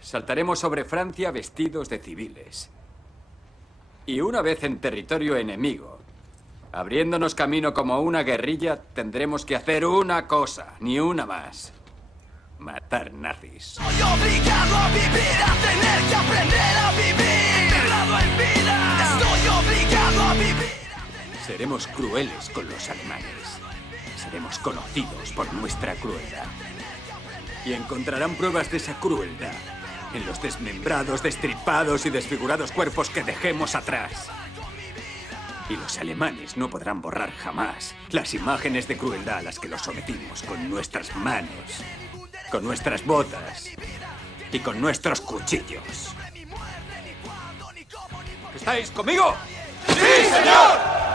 Saltaremos sobre Francia vestidos de civiles. Y una vez en territorio enemigo, abriéndonos camino como una guerrilla, tendremos que hacer una cosa, ni una más. Matar nazis. Soy obligado a vivir, a tener que aprender a vivir. Integrado en vida. Estoy obligado a vivir. Seremos crueles con los alemanes. Seremos conocidos por nuestra crueldad. Y encontrarán pruebas de esa crueldad en los desmembrados, destripados y desfigurados cuerpos que dejemos atrás. Y los alemanes no podrán borrar jamás las imágenes de crueldad a las que los sometimos con nuestras manos, con nuestras botas y con nuestros cuchillos. ¿Estáis conmigo? ¡Sí, señor!